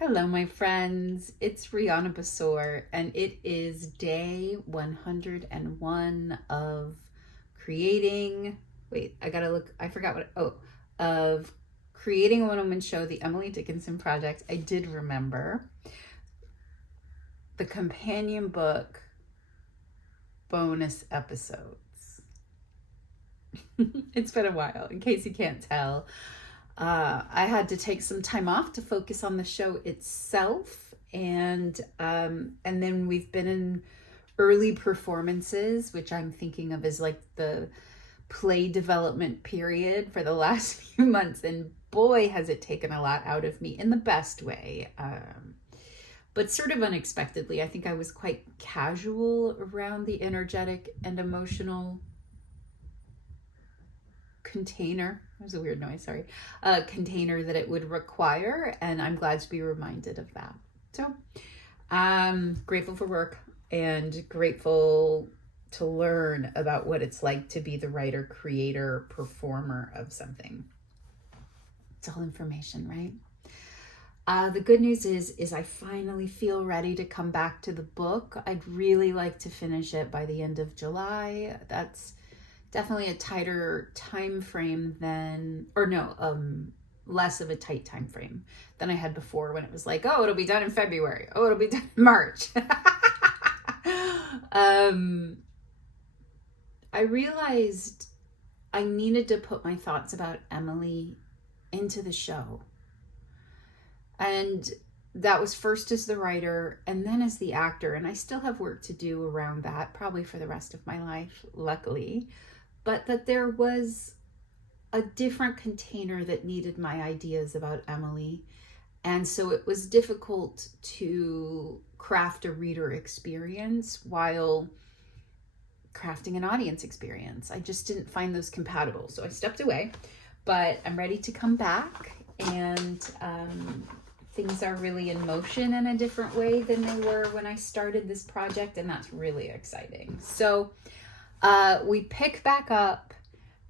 Hello, my friends. It's Rihanna Basor, and it is day 101 of creating. Wait, I gotta look. I forgot what. Of creating a one-woman show, the Emily Dickinson project. I did remember the companion book bonus episodes. It's been a while, in case you can't tell. I had to take some time off to focus on the show itself, and then we've been in early performances, which I'm thinking of as like the play development period for the last few months, and boy, has it taken a lot out of me in the best way. But sort of unexpectedly. I think I was quite casual around the energetic and emotional container. That was a weird noise, sorry. Container that it would require, and I'm glad to be reminded of that. So grateful for work and grateful to learn about what it's like to be the writer, creator, performer of something. It's all information, right? The good news is I finally feel ready to come back to the book. I'd really like to finish it by the end of July. That's definitely a tighter time frame less of a tight time frame than I had before, when it was like, oh, it'll be done in February. Oh, it'll be done in March. I realized I needed to put my thoughts about Emily into the show. And that was first as the writer and then as the actor. And I still have work to do around that, probably for the rest of my life, luckily. But that there was a different container that needed my ideas about Emily. And so it was difficult to craft a reader experience while crafting an audience experience. I just didn't find those compatible. So I stepped away, but I'm ready to come back, and things are really in motion in a different way than they were when I started this project, and that's really exciting. So we pick back up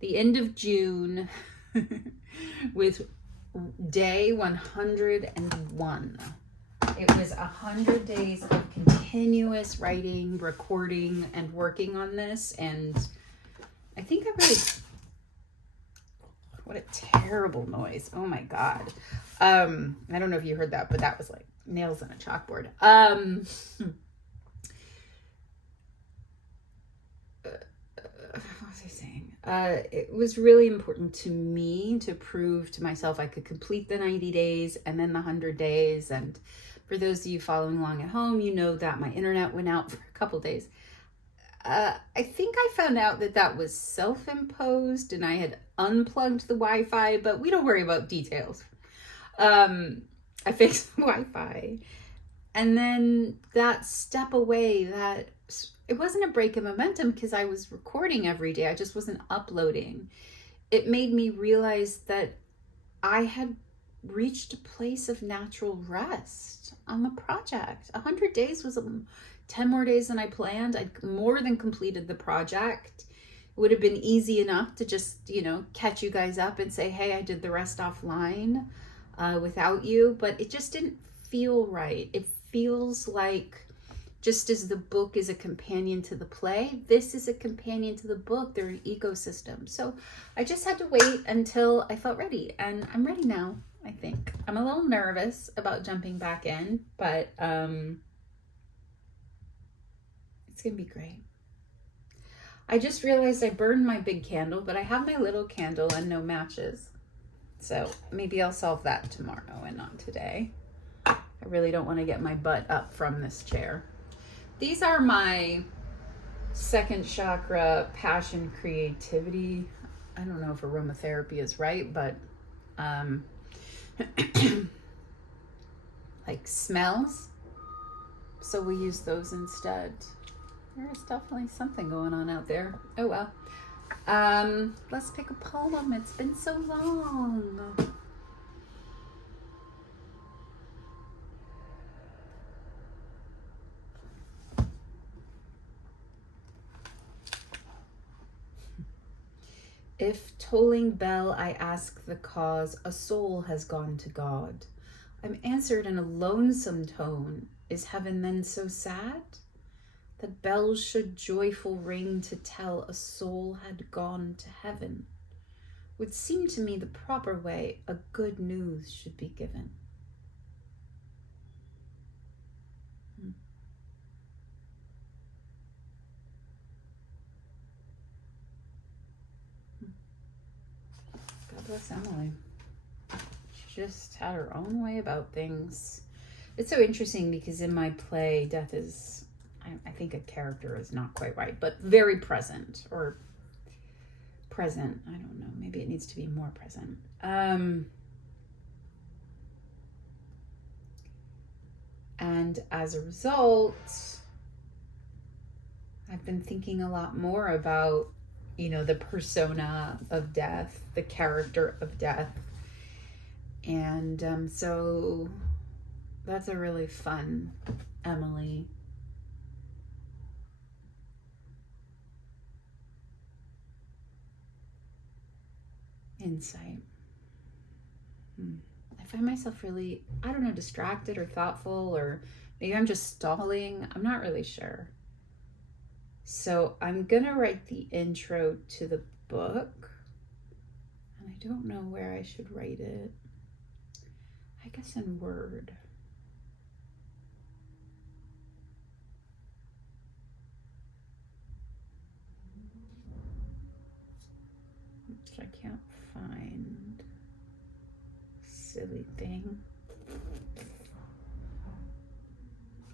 the end of June with day 101. It was 100 days of continuous writing, recording, and working on this, and I think I really... What a terrible noise. Oh my God. I don't know if you heard that, but that was like nails on a chalkboard. What was I saying? It was really important to me to prove to myself I could complete the 90 days and then the 100 days. And for those of you following along at home, you know that my internet went out for a couple days. I think I found out that was self-imposed and I had unplugged the Wi-Fi, but we don't worry about details. I fixed the Wi-Fi. And then that step away, that it wasn't a break in momentum because I was recording every day. I just wasn't uploading. It made me realize that I had reached a place of natural rest on the project. 100 days was 10 more days than I planned. I'd more than completed the project. It would have been easy enough to just, catch you guys up and say, hey, I did the rest offline without you, but it just didn't feel right. It feels like, just as the book is a companion to the play, this is a companion to the book. They're an ecosystem. So I just had to wait until I felt ready, and I'm ready now, I think. I'm a little nervous about jumping back in, but it's gonna be great. I just realized I burned my big candle, but I have my little candle and no matches. So maybe I'll solve that tomorrow and not today. I really don't want to get my butt up from this chair. These are my second chakra, passion, creativity. I don't know if aromatherapy is right, but like smells. So we use those instead. There's definitely something going on out there. Oh well. Let's pick a poem. It's been so long. If tolling bell I ask the cause, a soul has gone to God. I'm answered in a lonesome tone. Is heaven then so sad? That bells should joyful ring to tell a soul had gone to heaven. Would seem to me the proper way a good news should be given. God bless Emily. She just had her own way about things. It's so interesting because in my play, death is, I think a character is not quite right, but very present, or present. I don't know. Maybe it needs to be more present. And as a result, I've been thinking a lot more about, the persona of death, the character of death. And so that's a really fun Emily insight. I find myself really, I don't know, distracted or thoughtful, or maybe I'm just stalling. I'm not really sure. So I'm gonna write the intro to the book, and I don't know where I should write it. I guess in Word. Which I can't find. Silly thing.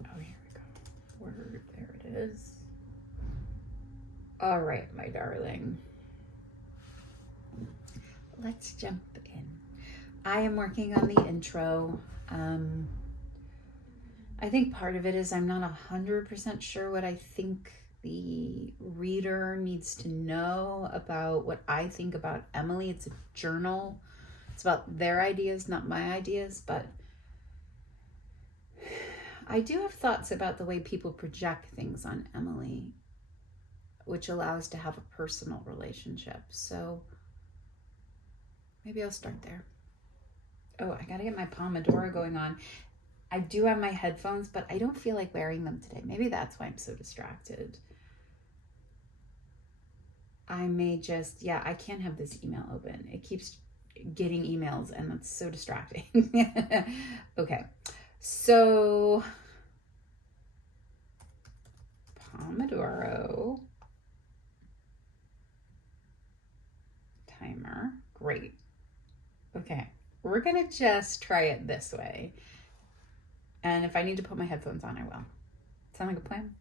Oh, here we go. Word, there it is. All right, my darling. Let's jump in. I am working on the intro. I think part of it is I'm not 100% sure what I think the reader needs to know about what I think about Emily. It's a journal. It's about their ideas, not my ideas, but I do have thoughts about the way people project things on Emily, which allows to have a personal relationship. So maybe I'll start there. Oh, I gotta get my Pomodoro going on. I do have my headphones, but I don't feel like wearing them today. Maybe that's why I'm so distracted. I may just, I can't have this email open. It keeps getting emails and that's so distracting. Okay, so Pomodoro timer, great. Okay, we're gonna just try it this way. And if I need to put my headphones on, I will. Sound like a plan?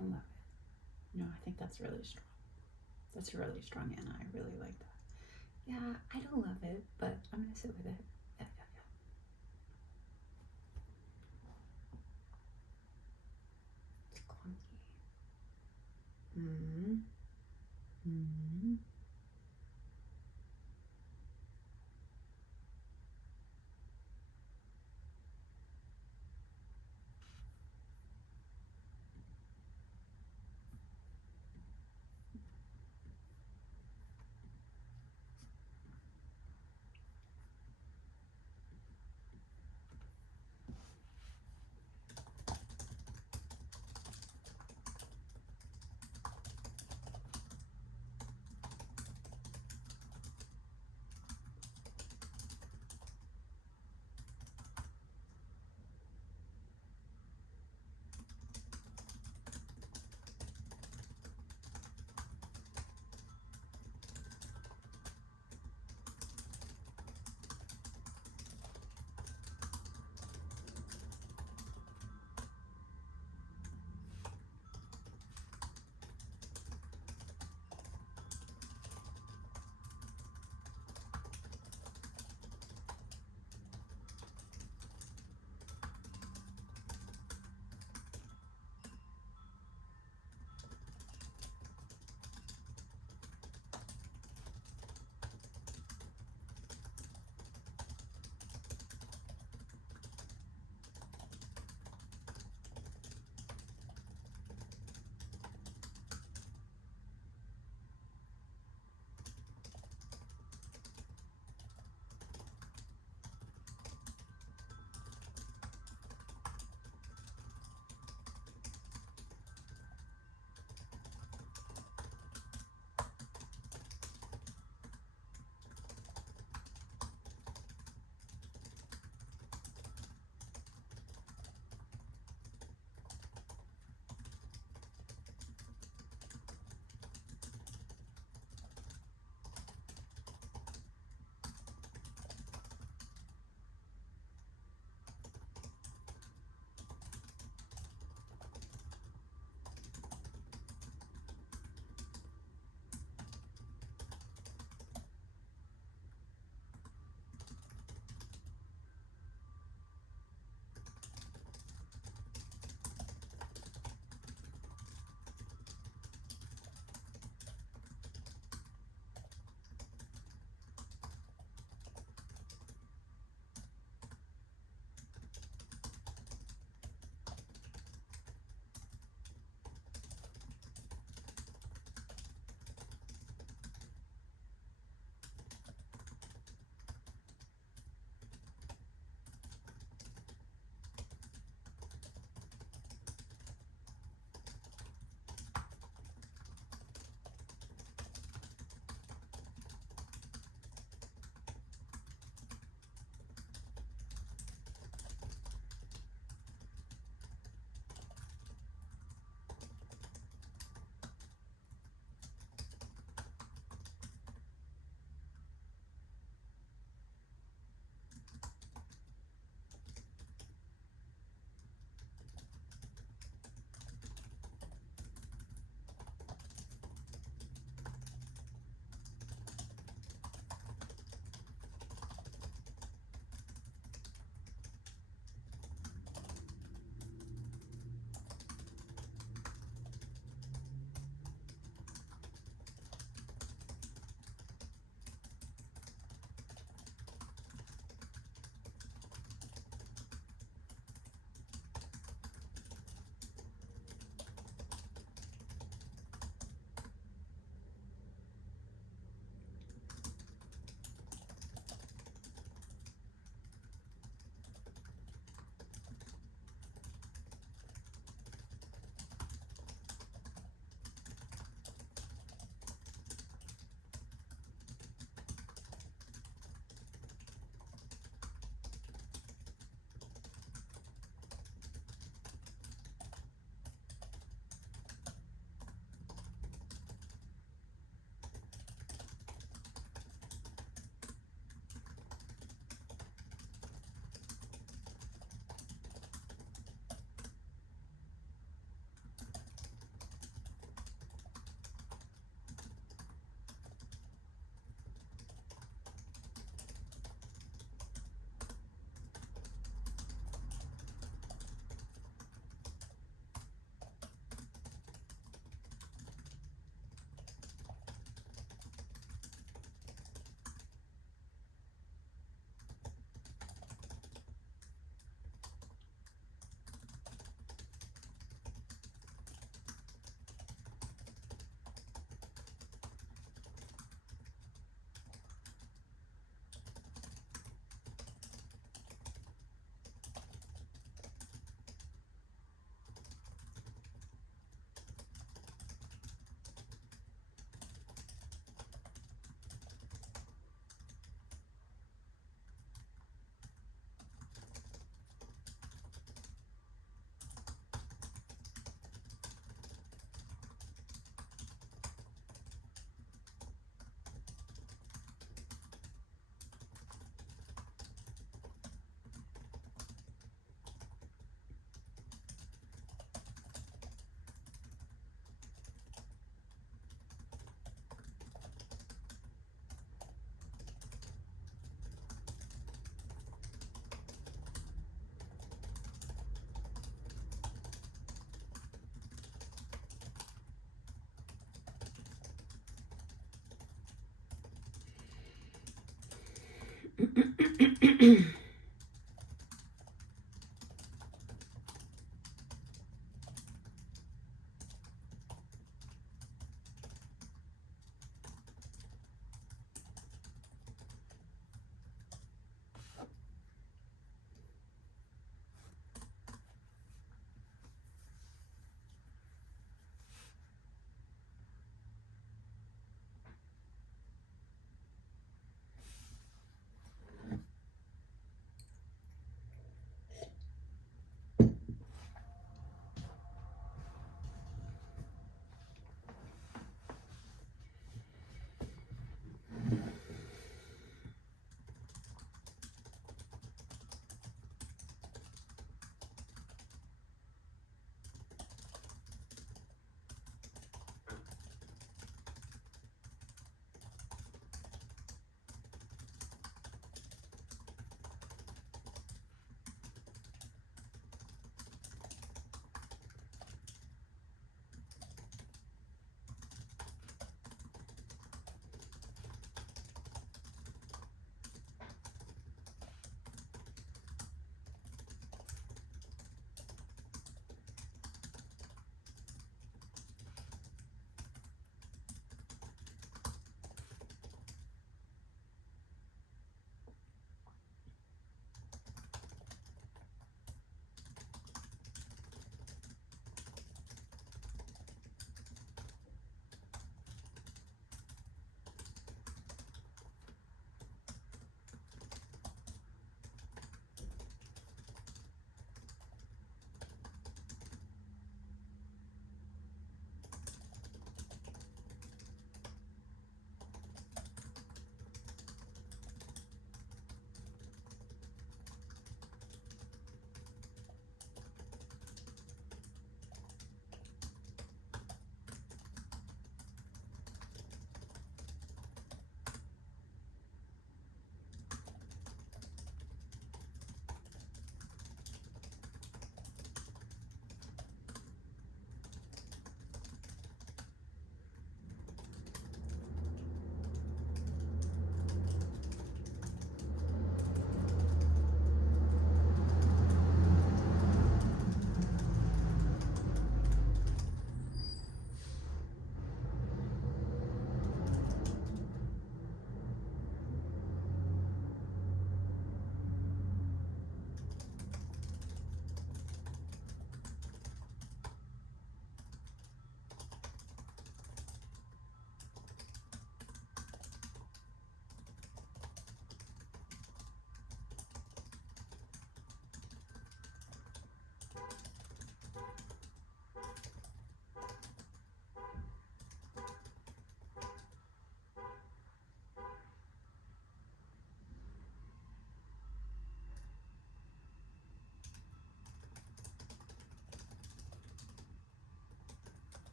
don't love it. No, I think that's really strong. That's really strong, Anna. I really like that. Yeah, I don't love it, but I'm going to sit with it. Yeah, yeah, yeah. It's clunky. Mm-hmm. Mm-hmm.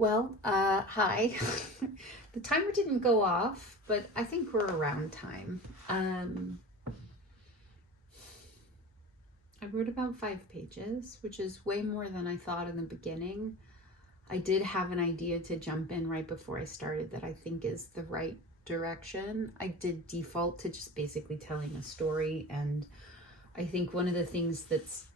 Well, hi. The timer didn't go off, but I think we're around time. I wrote about 5 pages, which is way more than I thought in the beginning. I did have an idea to jump in right before I started that I think is the right direction. I did default to just basically telling a story, and I think one of the things that's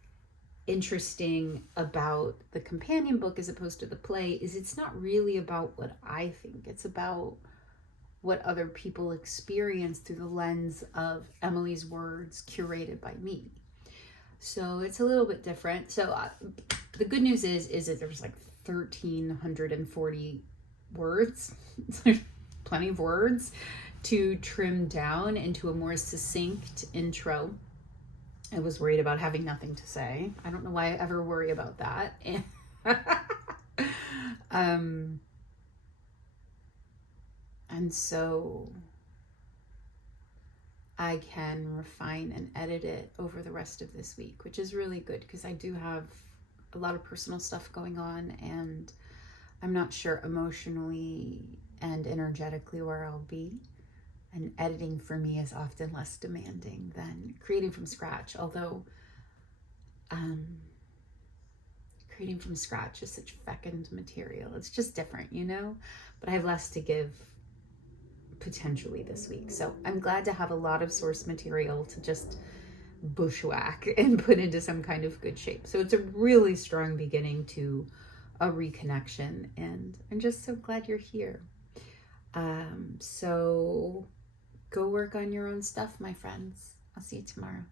interesting about the companion book as opposed to the play is it's not really about what I think. It's about what other people experience through the lens of Emily's words curated by me. So it's a little bit different. So the good news is that there's like 1,340 words. It's plenty of words to trim down into a more succinct intro. I was worried about having nothing to say. I don't know why I ever worry about that. And so I can refine and edit it over the rest of this week, which is really good because I do have a lot of personal stuff going on, and I'm not sure emotionally and energetically where I'll be. And editing for me is often less demanding than creating from scratch, although creating from scratch is such fecund material. It's just different, you know? But I have less to give potentially this week. So I'm glad to have a lot of source material to just bushwhack and put into some kind of good shape. So it's a really strong beginning to a reconnection, and I'm just so glad you're here. So go work on your own stuff, my friends. I'll see you tomorrow.